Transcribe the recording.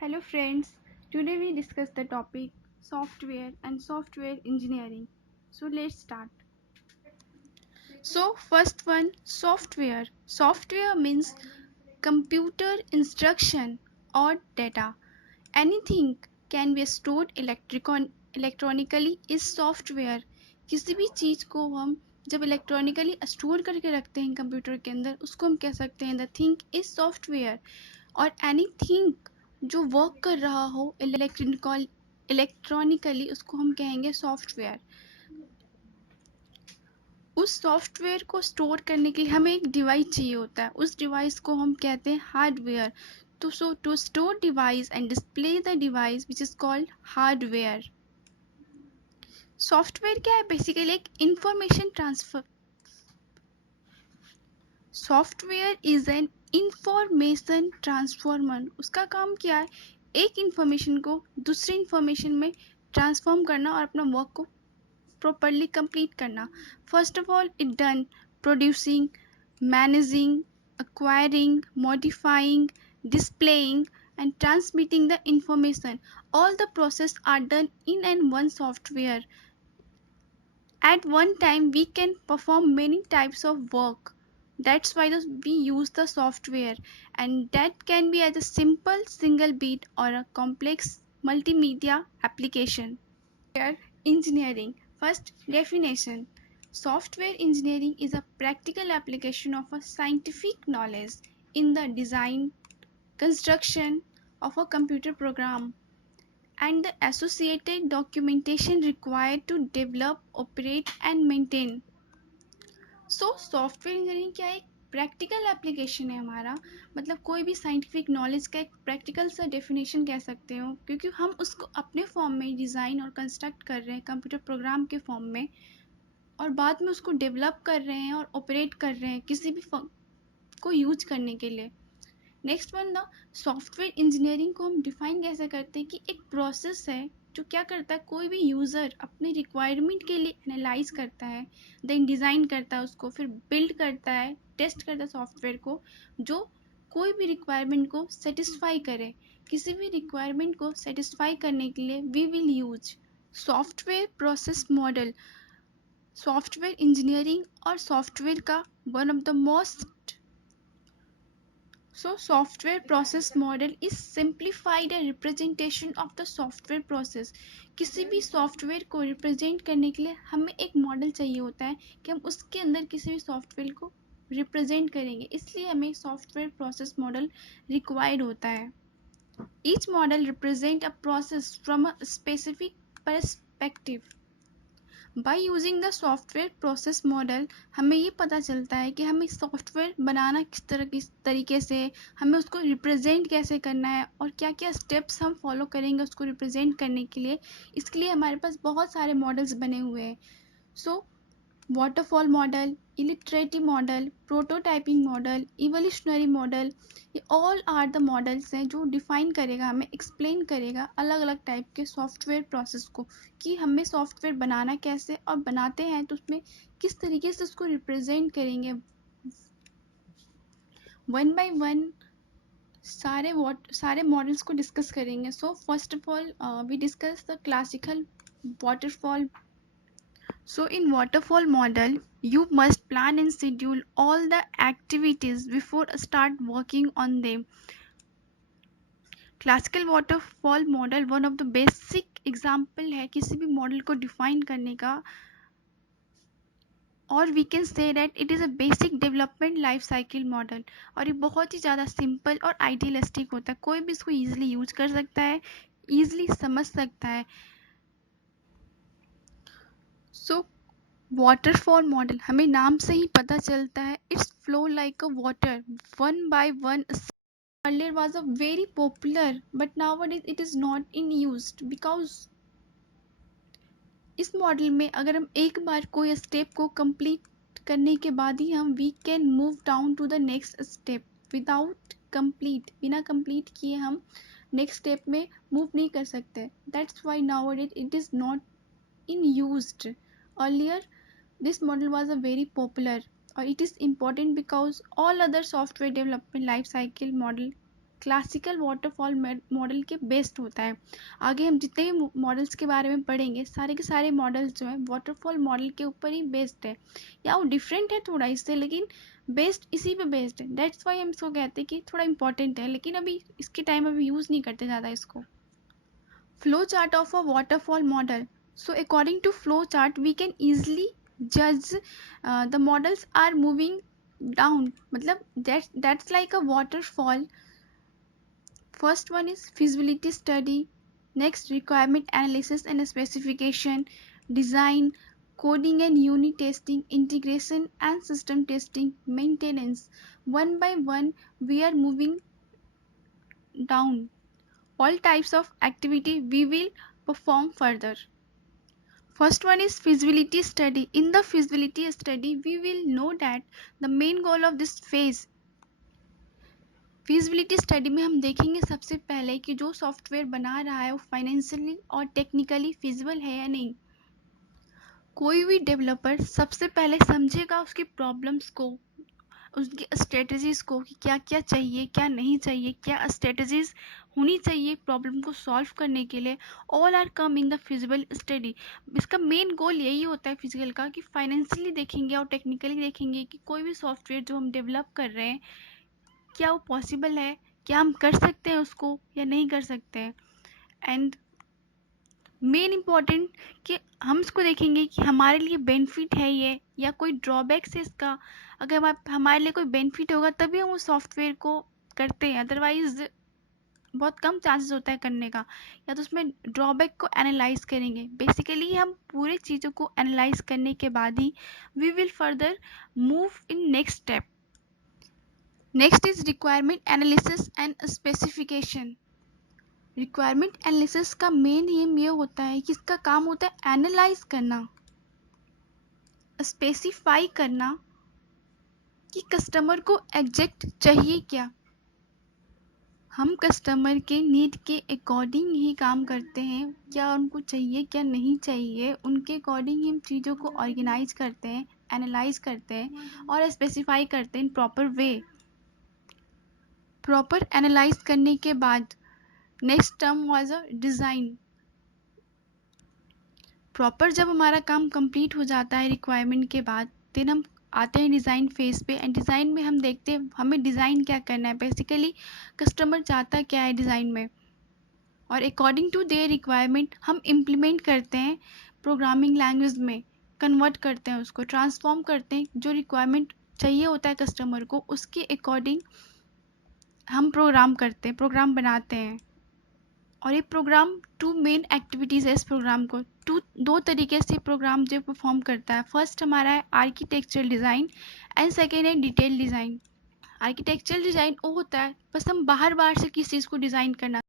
Hello friends, today we discuss the topic software and software engineering. So let's start. So first one, software. Software means computer instruction or data. Anything can be stored electronically is software. किसी भी चीज़ को हम जब electronically store करके रखते हैं computer के अंदर उसको हम कह सकते हैं द थिंग इज सॉफ्टवेयर. और एनीथिंग जो वर्क कर रहा हो इलेक्ट्रॉनिकली उसको हम कहेंगे सॉफ्टवेयर. उस सॉफ्टवेयर को स्टोर करने के लिए हमें एक डिवाइस चाहिए होता है. उस डिवाइस को हम कहते हैं हार्डवेयर. तो so to store device and display the device which is called hardware. Software क्या है? बेसिकली एक information transfer. Software is an information transformer. उसका काम क्या है? एक इंफॉर्मेशन को दूसरी इंफॉर्मेशन में ट्रांसफॉर्म करना और अपना वर्क को properly complete करना. First of all, it done producing, managing, acquiring, modifying, displaying, and transmitting the information. All the process are done in and one software. At one time, we can perform many types of work. That's why we use the software, and that can be as a simple single bit or a complex multimedia application. Software engineering. First definition. Software engineering is a practical application of a scientific knowledge in the design, construction of a computer program and the associated documentation required to develop, operate and maintain. So software engineering क्या है? एक practical application है हमारा. मतलब कोई भी scientific knowledge का एक प्रैक्टिकल सा डेफिनेशन कह सकते हो, क्योंकि हम उसको अपने फॉर्म में डिज़ाइन और कंस्ट्रक्ट कर रहे हैं कंप्यूटर प्रोग्राम के फॉर्म में, और बाद में उसको डेवलप कर रहे हैं और ऑपरेट कर रहे हैं किसी भी को यूज करने के लिए. Next one, the software engineering को हम डिफाइन कैसे करते हैं कि एक प्रोसेस है जो क्या करता है, कोई भी यूज़र अपने रिक्वायरमेंट के लिए एनालाइज करता है, देन डिज़ाइन करता है उसको, फिर बिल्ड करता है, टेस्ट करता है सॉफ्टवेयर को जो कोई भी रिक्वायरमेंट को सेटिस्फाई करे. किसी भी रिक्वायरमेंट को सेटिस्फाई करने के लिए we will use software process model. Software engineering और सॉफ्टवेयर का one of the most. So software process model is simplified a representation of the software process. किसी भी सॉफ्टवेयर को रिप्रेजेंट करने के लिए हमें एक मॉडल चाहिए होता है कि हम उसके अंदर किसी भी सॉफ्टवेयर को रिप्रेजेंट करेंगे, इसलिए हमें सॉफ्टवेयर प्रोसेस मॉडल रिक्वायर्ड होता है. Each model represent a process from a specific perspective. By using the software process model हमें ये पता चलता है कि हमें सॉफ्टवेयर बनाना किस तरीके से, हमें उसको रिप्रेजेंट कैसे करना है और क्या क्या स्टेप्स हम फॉलो करेंगे उसको रिप्रेजेंट करने के लिए. इसके लिए हमारे पास बहुत सारे मॉडल्स बने हुए हैं. So waterfall model, iterative model, prototyping model, evolutionary model, ये ऑल आर द मॉडल्स हैं जो डिफाइन करेगा, हमें एक्सप्लेन करेगा अलग अलग टाइप के सॉफ्टवेयर प्रोसेस को कि हमें सॉफ्टवेयर बनाना कैसे, और बनाते हैं तो उसमें किस तरीके से उसको रिप्रेजेंट करेंगे. वन बाय वन सारे मॉडल्स को डिस्कस करेंगे. So first of all we discuss the classical waterfall. So in waterfall model, you must plan and schedule all the activities before start working on them. Classical waterfall model one of the basic example है किसी भी model को define करने का, और we can say that it is a basic development life cycle model. और ये बहुत ही ज़्यादा सिंपल और आइडियलिस्टिक होता है, कोई भी इसको ईजिली यूज कर सकता है, ईजिली समझ सकता है. सो वाटरफॉल मॉडल हमें नाम से ही पता चलता है, it's flow like a water one by one. Earlier was a very popular, but nowadays it is not in used because इस मॉडल में अगर हम एक बार कोई स्टेप को कंप्लीट करने के बाद ही हम we can move down to the next step. Without complete, बिना कंप्लीट किए हम नेक्स्ट स्टेप में मूव नहीं कर सकते. That's why nowadays it is not in used. Earlier, this model was a very popular, or it is important because all other software development life cycle model classical waterfall model के based होता है। आगे हम जितने भी models के बारे में पढ़ेंगे, सारे के सारे मॉडल्स जो हैं वाटरफॉल मॉडल के ऊपर ही बेस्ड है, या वो डिफरेंट है थोड़ा इससे, लेकिन बेस्ड इसी पे बेस्ड है। दैट्स वाई हम इसको कहते हैं कि थोड़ा इंपॉर्टेंट है, लेकिन अभी इसके टाइम अभी यूज़ नहीं करते ज़्यादा इसको। Flow chart of a waterfall model. So according to flow chart we can easily judge the models are moving down, मतलब that's like a waterfall. First one is feasibility study, next requirement analysis and specification, design, coding and unit testing, integration and system testing, maintenance. One by one we are moving down. All types of activity we will perform further. First one is feasibility study. In the feasibility study, we will know that the main goal of this phase. feasibility study में हम देखेंगे सबसे पहले कि जो software बना रहा है वो फाइनेंशियली और टेक्निकली फिजिबल है या नहीं। कोई भी डेवलपर सबसे पहले समझेगा उसकी प्रॉब्लम्स को, उसकी स्ट्रेटजीज को कि क्या क्या चाहिए क्या नहीं चाहिए, क्या स्ट्रेटजीज होनी चाहिए प्रॉब्लम को सॉल्व करने के लिए। All are come in the feasible study. इसका मेन गोल यही होता है फिजिकल का कि फाइनेंशियली देखेंगे और टेक्निकली देखेंगे कि कोई भी सॉफ्टवेयर जो हम डेवलप कर रहे हैं क्या वो पॉसिबल है, क्या हम कर सकते हैं उसको या नहीं कर सकते हैं। एंड मेन इम्पॉर्टेंट कि हम इसको देखेंगे कि हमारे लिए बेनिफिट है ये या कोई ड्रॉबैक्स है इसका। अगर हमारे लिए कोई बेनिफिट होगा तभी हम उस सॉफ्टवेयर को करते हैं, अदरवाइज बहुत कम चांसेस होता है करने का। या तो उसमें ड्रॉबैक को एनालाइज करेंगे। बेसिकली हम पूरे चीज़ों को एनालाइज करने के बाद ही we will further move in next step. Next is requirement analysis and specification. Requirement analysis का मेन एम ये होता है कि इसका काम होता है एनालाइज करना, स्पेसिफाई करना कि कस्टमर को एग्जैक्ट चाहिए क्या। हम कस्टमर के नीड के अकॉर्डिंग ही काम करते हैं, क्या उनको चाहिए क्या नहीं चाहिए, उनके अकॉर्डिंग ही हम चीज़ों को ऑर्गेनाइज करते हैं, एनालाइज करते हैं और स्पेसिफाई करते हैं in proper way. Proper analyse करने के बाद next term was a design. Proper जब हमारा काम कंप्लीट हो जाता है रिक्वायरमेंट के बाद, देन हम आते हैं डिज़ाइन फेज पे। एंड डिज़ाइन में हम देखते हैं हमें डिज़ाइन क्या करना है, बेसिकली कस्टमर चाहता क्या है डिज़ाइन में, और अकॉर्डिंग टू देयर रिक्वायरमेंट हम इम्प्लीमेंट करते हैं प्रोग्रामिंग लैंग्वेज में, कन्वर्ट करते हैं उसको, ट्रांसफॉर्म करते हैं। जो रिक्वायरमेंट चाहिए होता है कस्टमर को उसके अकॉर्डिंग हम प्रोग्राम करते हैं, प्रोग्राम बनाते हैं। और ये प्रोग्राम टू मेन एक्टिविटीज़ है इस प्रोग्राम को, दो तरीके से प्रोग्राम जो परफॉर्म करता है। फर्स्ट हमारा है आर्किटेक्चरल डिज़ाइन एंड सेकेंड है डिटेल डिज़ाइन। आर्किटेक्चरल डिज़ाइन वो होता है बस हम बाहर से किसी चीज़ को डिज़ाइन करना,